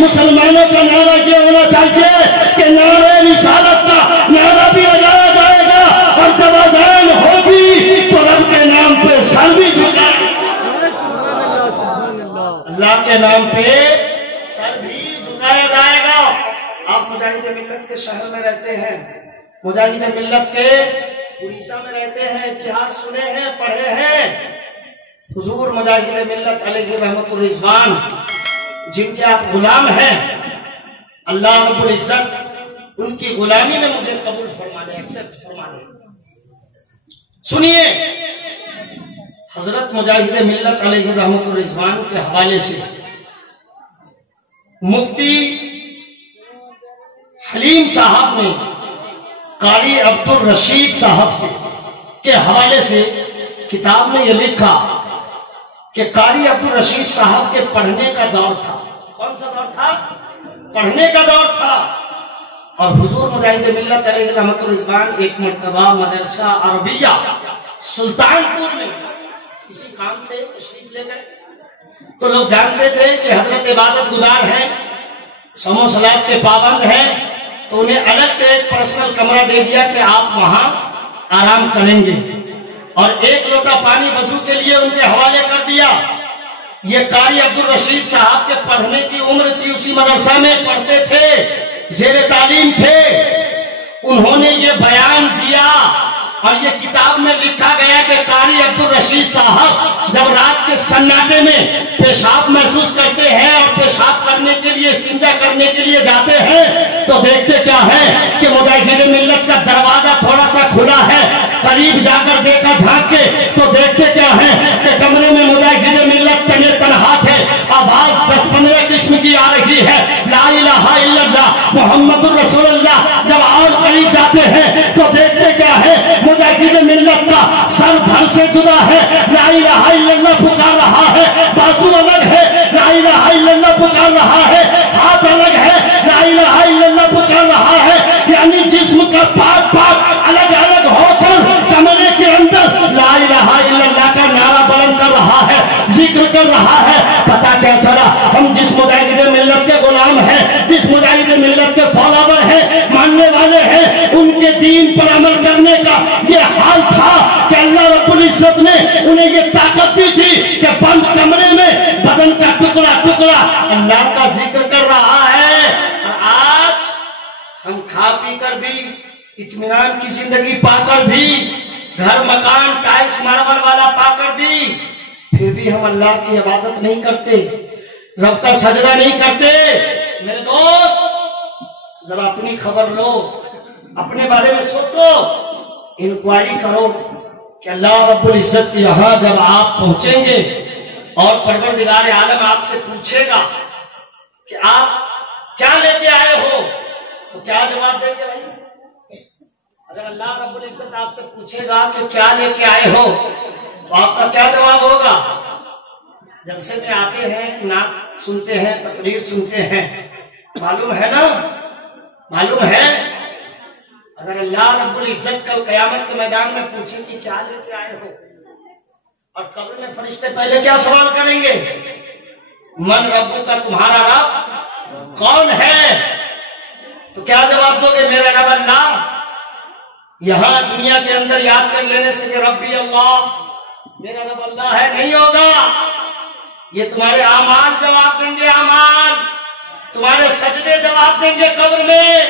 مسلمانوں کا نعرہ یہ ہونا چاہیے کہ نعرہ رسالت کا نعرہ بھی لگایا جائے گا، اور جب اذان ہوگی تو رب کے نام پہ سر بھی جھکائے گا، اللہ کے نام پہ سر بھی جھکایا جائے گا۔ آپ مجاہد ملت کے شہر میں رہتے ہیں، مجاہد ملت کے اڑیسہ میں رہتے ہیں، اتہاس سنے ہیں، پڑھے ہیں۔ حضور مجاہد ملت علیہ رحمت الرضوان جن کے آپ غلام ہیں، اللہ رب العزت ان کی غلامی میں مجھے قبول فرما لے، ایکسپٹ فرما لے۔ سنیے حضرت مجاہد ملت علیہ رحمت الرضوان کے حوالے سے مفتی حلیم صاحب نے قاری عبدالرشید صاحب سے کے حوالے سے کتاب میں یہ لکھا کہ قاری عبدالرشید صاحب کے پڑھنے کا دور تھا۔ کون سا دور تھا؟ پڑھنے کا دور تھا۔ اور حضور مجاہد ملت علیہ رحمت الرضوان ایک مرتبہ مدرسہ عربیہ سلطان پور میں کسی کام سے تشریف لے گئے، تو لوگ جانتے تھے کہ حضرت عبادت گزار ہیں، صوم و صلاۃ کے پابند ہیں، تو انہیں الگ سے ایک پرسنل کمرہ دے دیا کہ آپ وہاں آرام کریں گے، اور ایک لوٹا پانی وضو کے لیے ان کے حوالے کر دیا۔ یہ قاری عبدالرشید صاحب کے پڑھنے کی عمر تھی، اسی مدرسہ میں پڑھتے تھے، زیر تعلیم تھے۔ انہوں نے یہ بیان دیا اور یہ کتاب میں لکھا گیا کہ قاری عبدالرشید صاحب جب رات کے سناٹے میں پیشاب محسوس کرتے ہیں اور پیشاب کرنے کے لیے استنجا کرنے کے لیے جاتے ہیں تو دیکھتے کیا ہے کہ مجاہد ملت کا دروازہ تھوڑا سا کھلا ہے۔ قریب جا کر دیکھا جھانک کے تو دیکھتے کیا ہے کہ کمرے میں مجاہد ملت تنے تنہا تھے، آواز 10-15 قسم کی آ رہی ہے، لا الہ الا اللہ محمد الرسول اللہ۔ جب اور قریب جاتے ہیں تو دیکھتے کیا ہے مجاہد ملت کا سر دھر سے جدا ہے، لا الہ الا اللہ پکار رہا ہے، بازو الگ ہے، لا الہ الا اللہ پکار رہا ہے، ہاتھ الگ ہے، لا الہ الا اللہ پکار رہا ہے۔ یعنی جسم کا پاک پاک الگ الگ ہو کر کمرے کے اندر لا الہ الا اللہ کا نعرہ بلند کر رہا ہے، ذکر کر رہا ہے۔ پتا کیا چلا؟ ہم جس مجاہد ملت کے غلام ہیں، جس مجاہد ملت کے فالوور ہیں، ماننے والے ہیں، ان کے دین پر عمل کرنے کا یہ حال تھا کہ اللہ رب العزت نے انہیں یہ طاقت دی تھی کہ بند کمرے میں بدن کا ٹکڑا ٹکڑا اللہ کا ذکر کر رہا ہے۔ اور آج ہم کھا پی کر بھی، اطمینان کی زندگی پا کر بھی، گھر مکان ٹائلس ماربل والا پا کر بھی، پھر بھی ہم اللہ کی عبادت نہیں کرتے، رب کا سجدہ نہیں کرتے۔ میرے دوست ذرا اپنی خبر لو، اپنے بارے میں سوچو، انکوائری کرو کہ اللہ رب العزت یہاں جب آپ پہنچیں گے اور پروردگار عالم آپ سے پوچھے گا کہ آپ کیا لے کے آئے ہو، تو کیا جواب دیں گے بھائی؟ اگر اللہ رب العزت آپ سے پوچھے گا کہ کیا لے کے آئے ہو تو آپ کا کیا جواب ہوگا؟ جلسے میں آتے ہیں، نعت سنتے ہیں، تقریر سنتے ہیں، معلوم ہے نا، معلوم ہے۔ اگر اللہ رب العزت کل قیامت کے میدان میں پوچھیں کہ کیا لے کے آئے ہو، اور قبر میں فرشتے پہلے کیا سوال کریں گے؟ من ربو کا، تمہارا رب کون ہے؟ تو کیا جواب دو گے؟ میرا رب اللہ۔ یہاں دنیا کے اندر یاد کر لینے سے کہ ربی اللہ، میرا رب اللہ ہے، نہیں ہوگا۔ یہ تمہارے اعمال جواب دیں گے، اعمال تمہارے سجدے جواب دیں گے، قبر میں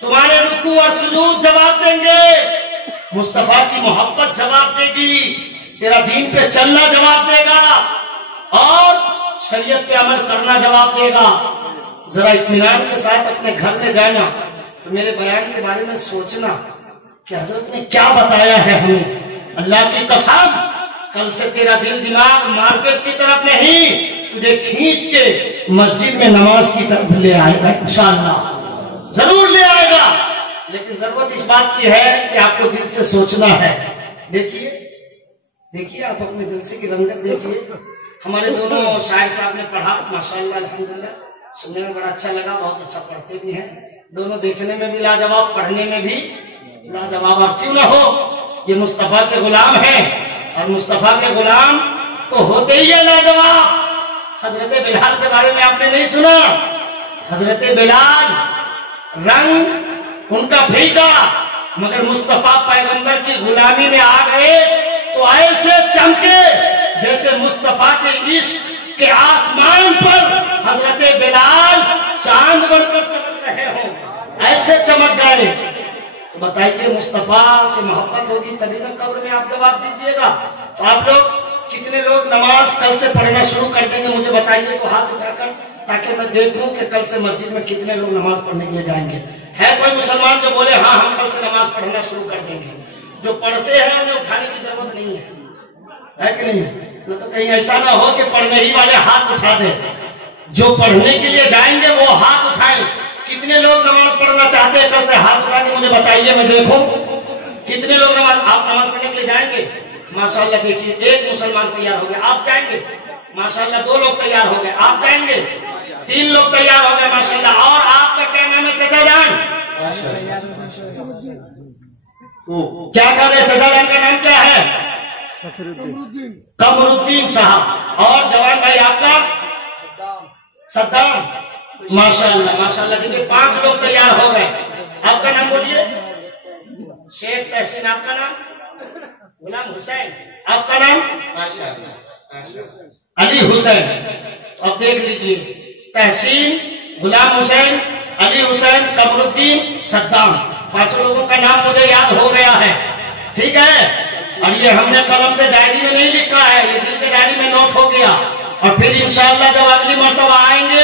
تمہارے رکوع اور سجود جواب دیں گے، مصطفیٰ کی محبت جواب دے گی، تیرا دین پہ چلنا جواب دے گا، اور شریعت پہ عمل کرنا جواب دے گا۔ ذرا اطمینان کے ساتھ اپنے گھر میں جانا تو میرے بیان کے بارے میں سوچنا کہ حضرت نے کیا بتایا ہے ہمیں۔ اللہ کی قسم کل سے تیرا دل دماغ مارکیٹ کی طرف نہیں، تجھے کھینچ کے مسجد میں نماز کی طرف لے آئے گا، انشاءاللہ ضرور لے آئے گا۔ لیکن ضرورت اس بات کی ہے کہ آپ کو دل سے سوچنا ہے۔ دیکھیے دیکھیے آپ اپنے جلسے کی رنگت دیکھیے۔ ہمارے دونوں شاعر صاحب نے پڑھا، ماشاءاللہ الحمدللہ، سننے میں بڑا اچھا لگا، بہت اچھا پڑھتے بھی ہیں دونوں، دیکھنے میں بھی لاجواب، پڑھنے میں بھی لاجواب۔ اور کیوں نہ ہو، یہ مصطفیٰ کے غلام ہیں، اور مصطفیٰ کے غلام تو ہوتے ہی ہے لاجواب۔ حضرت بلال کے بارے میں آپ نے نہیں سنا؟ حضرت بلال رنگ ان کا پھیکا، مگر مصطفیٰ پیغمبر کی غلامی میں آ گئے تو ایسے چمکے جیسے مصطفیٰ کے عشق کے آسمان پر حضرت بلال چاند بن کر چمک رہے ہوں، ایسے چمک گئے۔ تو بتائیے مصطفیٰ سے محبت ہوگی تبھی نہ قبر میں آپ جواب دیجئے گا۔ تو آپ لوگ کتنے لوگ نماز کل سے پڑھنا شروع کر دیں گے؟ مجھے بتائیے تو ہاتھ اٹھا کر، تاکہ میں دیکھوں کہ کل سے مسجد میں کتنے لوگ نماز پڑھنے کے لیے جائیں گے۔ ہے کوئی مسلمان جو بولے ہاں ہم کل سے نماز پڑھنا شروع کر دیں گے؟ جو پڑھتے ہیں انہیں اٹھانے کی ضرورت نہیں ہے کہ نہیں؟ نہ تو کہیں ایسا نہ ہو کہ پڑھنے ہی والے ہاتھ اٹھا دیں۔ جو پڑھنے کے لیے جائیں گے وہ ہاتھ اٹھائیں۔ کتنے لوگ نماز پڑھنا چاہتے ہیں؟ کل سے ہاتھ اٹھا کے مجھے بتائیے، میں دیکھوں کتنے لوگ آپ نماز پڑھنے کے لیے جائیں گے۔ ماشاءاللہ دیکھیے ایک مسلمان تیار ہو گئے، آپ جائیں گے؟ ماشاءاللہ دو لوگ تیار ہو گئے، آپ جائیں گے؟ تین لوگ تیار ہو گئے ماشاءاللہ۔ اور آپ کا کیا نام ہے چچا جان؟ کیا کہہ رہے ہیں؟ چچا جان کا نام کیا ہے؟ قمر الدین صاحب۔ اور جوان بھائی آپ کا؟ صدام۔ ماشاءاللہ ماشاءاللہ دیکھیے 5 لوگ تیار ہو گئے۔ آپ کا نام بولیے؟ شیخ تحسین۔ آپ کا نام؟ غلام حسین۔ آپ کا نام؟ علی حسین۔ اب دیکھ لیجئے، تحسین، غلام حسین، علی حسین، قمر الدین، صدام، 5 لوگوں کا نام مجھے یاد ہو گیا ہے، ٹھیک ہے؟ اور یہ ہم نے قلم سے ڈائری میں نہیں لکھا ہے، یہ دل کے ڈائری میں نوٹ ہو گیا۔ اور پھر انشاءاللہ جب اگلی مرتبہ آئیں گے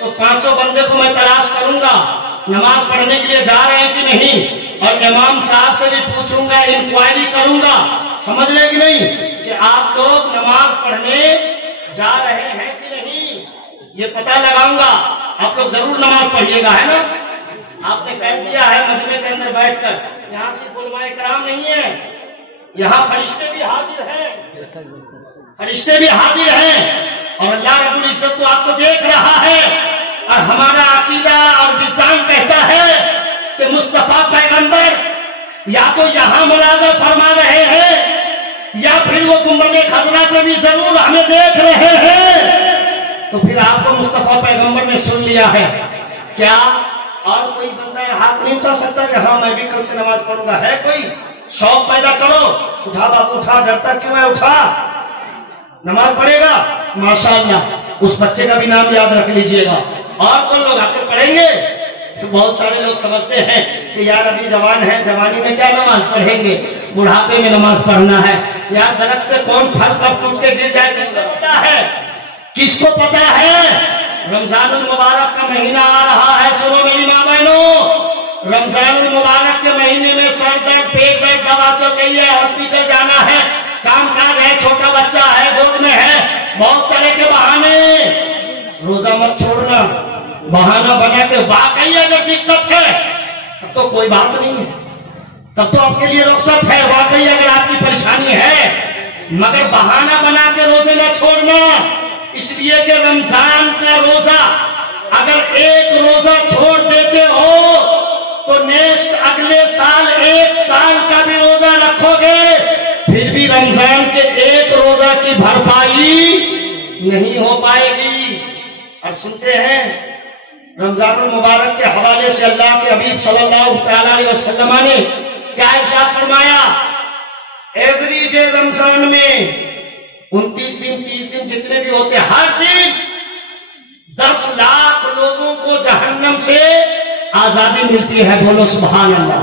تو 5 بندے کو میں تلاش کروں گا، نماز پڑھنے کے لیے جا رہے ہیں کہ نہیں، اور امام صاحب سے بھی پوچھوں گا، انکوائری کروں گا، سمجھ لیں کہ نہیں، کہ آپ لوگ نماز پڑھنے جا رہے ہیں کہ نہیں، یہ پتہ لگاؤں گا۔ آپ لوگ ضرور نماز پڑھیے گا، ہے نا؟ آپ نے کہہ دیا ہے مجمع کے اندر بیٹھ کر، یہاں صرف علماء کرام نہیں ہیں، یہاں فرشتے بھی حاضر ہیں، فرشتے بھی حاضر ہیں، اور اللہ رب العزت تو آپ کو دیکھ رہا ہے۔ اور ہمارا عقیدہ اور وجدان کہتا ہے کہ مصطفیٰ پیغمبر یا تو یہاں مناظر فرما رہے ہیں یا پھر وہ گنبد خضرا سے بھی ضرور ہمیں دیکھ رہے ہیں۔ تو پھر آپ کو مصطفیٰ پیغمبر نے سن لیا ہے کیا؟ اور کوئی بندہ ہاتھ نہیں اٹھا سکتا کہ ہاں میں بھی کل سے نماز پڑھوں گا؟ ہے کوئی؟ شوق پیدا کرو، اٹھا باپ اٹھا، ڈرتا کیوں ہے؟ اٹھا، نماز پڑھے گا ماشاءاللہ۔ اس بچے کا بھی نام یاد رکھ لیجئے گا۔ اور کون لوگ آپ کو پڑھیں گے؟ بہت سارے لوگ سمجھتے ہیں کہ یار ابھی جوان ہے، جوانی میں کیا نماز پڑھیں گے، بڑھاپے میں نماز پڑھنا ہے۔ یار درخت سے کون پھل کب ٹوٹ کے گر جائے کس کو پتا ہے؟ کس کو پتا ہے؟ رمضان المبارک کا مہینہ آ رہا ہے، سنو میری ماں بہنوں، رمضان المبارک کے مہینے میں سر درد، پیٹ درد، دوا چل رہی ہے، ہاسپٹل جانا ہے، کام کاج ہے، چھوٹا بچہ ہے، گود میں ہے، بہت طرح کے بہانے۔ روزہ مت چھوڑنا، بہانہ بنا کے واقعی اگر دقت ہے تب تو کوئی بات نہیں ہے، تب تو آپ کے لیے رخصت ہے، واقعی اگر آپ کی پریشانی ہے، مگر بہانہ بنا کے روزے نہ چھوڑنا، اس لیے کہ رمضان کا روزہ اگر ایک روزہ چھوڑ دیتے ہو تو نیکسٹ اگلے سال 1 سال کا بھی روزہ رکھو گے، پھر بھی رمضان کے ایک روزہ کی بھرپائی نہیں ہو پائے گی۔ اور سنتے ہیں رمضان المبارک کے حوالے سے اللہ کے حبیب صلی اللہ علیہ وسلم نے کیا ارشاد فرمایا؟ ایوری ڈے رمضان میں 29 دن 30 دن جتنے بھی ہوتے، ہر دن 10 لاکھ لوگوں کو جہنم سے آزادی ملتی ہے۔ بولو سبحان اللہ۔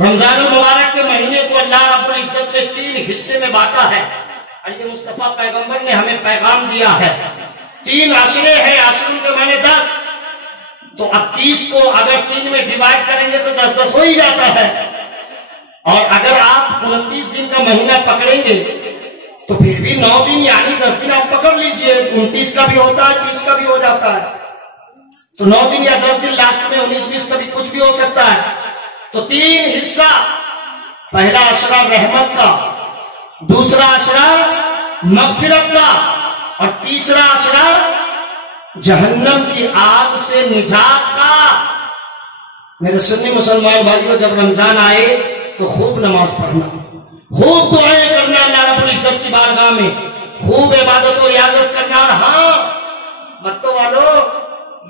رمضان المبارک کے مہینے کو اللہ رب العزت نے 3 حصے میں بانٹا ہے، اور یہ مصطفیٰ پیغمبر نے ہمیں پیغام دیا ہے۔ 3 عشرے ہیں، عشروں کے معنی 10، تو اب 30 کو اگر 3 میں ڈیوائیڈ کریں گے تو 10 ہو ہی جاتا ہے۔ اور اگر آپ 29 دن کا مہینہ پکڑیں گے تو پھر بھی 9 دن یعنی 10 دن آپ پکڑ لیجئے، 29 کا بھی ہوتا ہے، 30 کا بھی ہو جاتا ہے، تو 9 دن یا 10 دن لاسٹ میں 19-20 کا بھی کچھ بھی ہو سکتا ہے۔ تو 3 حصہ، پہلا عشرہ رحمت کا، دوسرا عشرہ مغفرت کا، اور تیسرا عشرہ جہنم کی آگ سے نجات کا۔ میرے سنی مسلمان بھائیوں، جب رمضان آئے تو خوب نماز پڑھنا، خوب دعائیں کرنا اللہ رب العزت کی بارگاہ میں، خوب عبادت و ریاضت کرنا۔ اور ہاں متو والو،